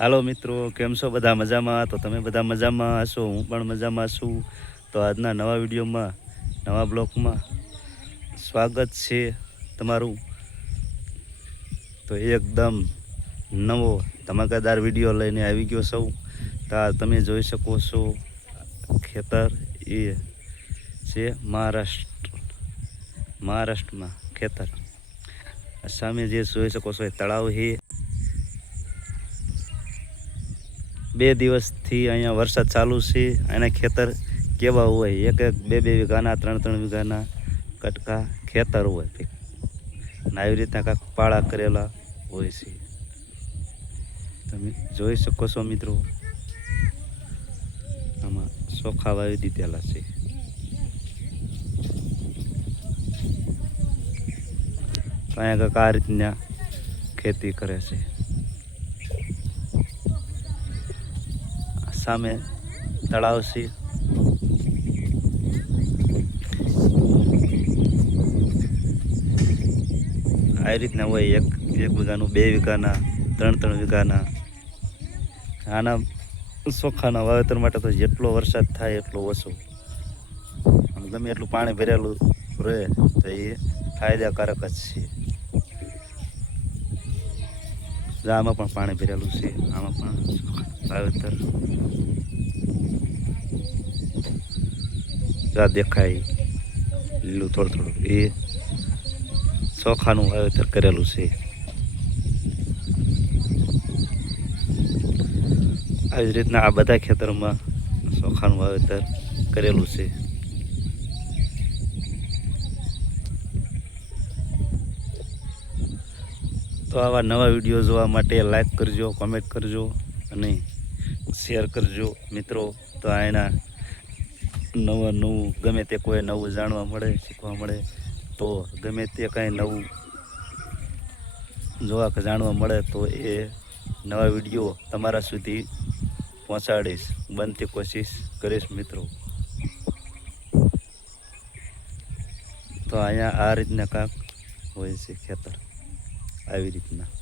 હાલો મિત્રો, કેમ છો બધા મજામાં? તો તમે બધા મજામાં હશો, હું પણ મજામાં છું. તો આજના નવા વિડીયોમાં, નવા બ્લોગમાં સ્વાગત છે તમારું. તો એકદમ નવો ધમાકેદાર વીડિયો લઈને આવી ગયો સૌ તો તમે જોઈ શકો છો, ખેતર એ છે મહારાષ્ટ્ર, મહારાષ્ટ્રમાં ખેતર. સામે જે જોઈ શકો છો એ તળાવ છે. બે દિવસથી અહીંયા વરસાદ ચાલુ છે. અને ખેતર કેવા હોય? એક એક, બે બે વીઘાના, ત્રણ ત્રણ વીઘાના કટકા ખેતર હોય અને આવી રીતના કાંક પાળા કરેલા હોય છે. તમે જોઈ શકો છો મિત્રો, આમાં ચોખા વાવી દીધેલા છે. અહીંયા કાંક આ રીતના ખેતી કરે છે. સામે તળાવ છે. આવી રીતના હોય એક એક વીઘાનું, બે વીઘાના, ત્રણ ત્રણ વીઘાના. આના ચોખાના વાવેતર માટે તો જેટલો વરસાદ થાય એટલો ઓછો. ગમે એટલું પાણી ભરેલું રહે તો એ ફાયદાકારક જ છે. આમાં પણ પાણી ભરેલું છે. આમાં પણ વાવેતર. જા દેખાય. લીલું થોડું થોડું. એ ચોખાનું વાવેતર કરેલું છે. આવી રીતના આ બધા ખેતરમાં ચોખાનું વાવેતર કરેલું છે. તો આવા નવા વીડિયો જોવા માટે લાઈક કરજો કોમેન્ટ કરજો અને શેર કરજો મિત્રો. તો આ એના નવા નવું, ગમે તે કોઈ નવું જાણવા મળે, શીખવા મળે, તો ગમે તે કાંઈ નવું જોવા કે જાણવા મળે, તો એ નવા વીડિયો તમારા સુધી પહોંચાડીશ. બનતી કોશિશ કરીશ મિત્રો. તો અહીંયા આ રીતના કાંક હોય છે ખેતર. આવી રીતના.